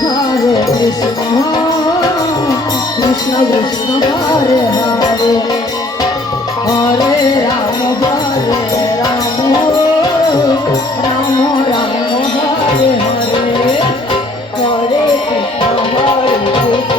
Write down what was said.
Hare Krishna, Krishna Krishna Hare Hare, Hare Rama Hare Rama, Rama Rama Hare Hare, Hare Krishna Hare Krishna.